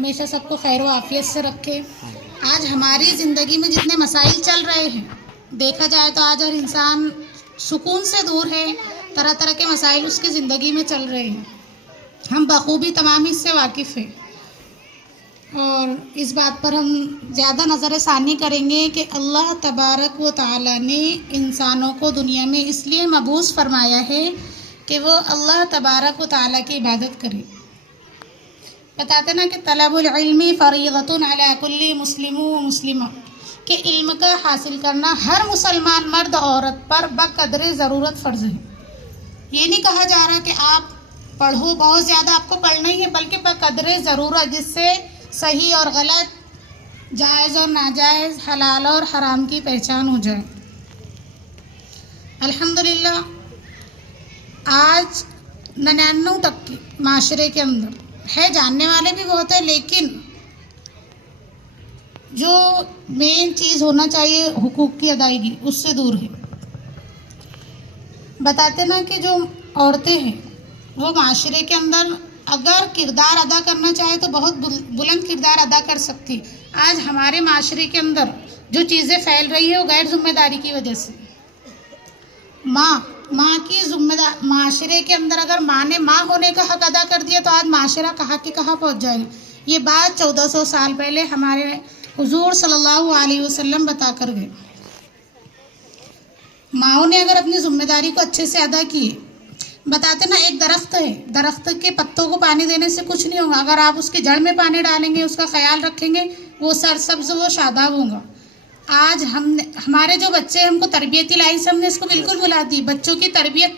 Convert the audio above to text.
हमेशा सबको खैर व आफियत से रखे। आज हमारी ज़िंदगी में जितने मसाइल चल रहे हैं, देखा जाए तो आज हर इंसान सुकून से दूर है। तरह तरह के मसाइल उसकी ज़िंदगी में चल रहे हैं, हम बखूबी तमाम इससे वाकिफ़ हैं। और इस बात पर हम ज़्यादा नज़र सानी करेंगे कि अल्लाह तबारक व तआला ने इंसानों को दुनिया में इसलिए मबूस फरमाया है कि वो अल्लाह तबारक व तआला की इबादत करें। बताते ना कि तलबुल इल्मी फ़रीज़तुन अला कुल्ली मुस्लिम व मुस्लिमा, कि इल्म का हासिल करना हर मुसलमान मर्द औरत पर बक़द्रे ज़रूरत फ़र्ज़ है। ये नहीं कहा जा रहा कि आप पढ़ो, बहुत ज़्यादा आपको पढ़ना ही है, बल्कि बक़द्रे ज़रूरत, जिससे सही और गलत, जायज़ और नाजायज़, हलाल और हराम की पहचान हो जाए। अल्हम्दुलिल्लाह आज 99 तक के माशरे के अंदर है, जानने वाले भी बहुत है, लेकिन जो मेन चीज़ होना चाहिए हुकूक की अदायगी, उससे दूर है। बताते ना कि जो औरतें हैं वो माशरे के अंदर अगर किरदार अदा करना चाहे तो बहुत बुलंद किरदार अदा कर सकती। आज हमारे माशरे के अंदर जो चीज़ें फैल रही है वो गैर जिम्मेदारी की वजह से। माँ की जिम्मेदार, माशरे के अंदर अगर माँ ने माँ होने का हक अदा कर दिया तो आज माशरा कहाँ के कहाँ पहुँच जाएगा। ये बात 1400 साल पहले हमारे हुजूर सल्लल्लाहु अलैहि वसल्लम बता कर गए। माँओं ने अगर अपनी जिम्मेदारी को अच्छे से अदा की, बताते ना एक दरख्त है, दरख्त के पत्तों को पानी देने से कुछ नहीं होगा, अगर आप उसकी जड़ में पानी डालेंगे, उसका ख्याल रखेंगे, वो सरसब्ज, वो शादाब होगा। आज हमारे जो बच्चे, हमको तरबियती लाइन से हमने इसको बिल्कुल भुला दी। बच्चों की तरबियत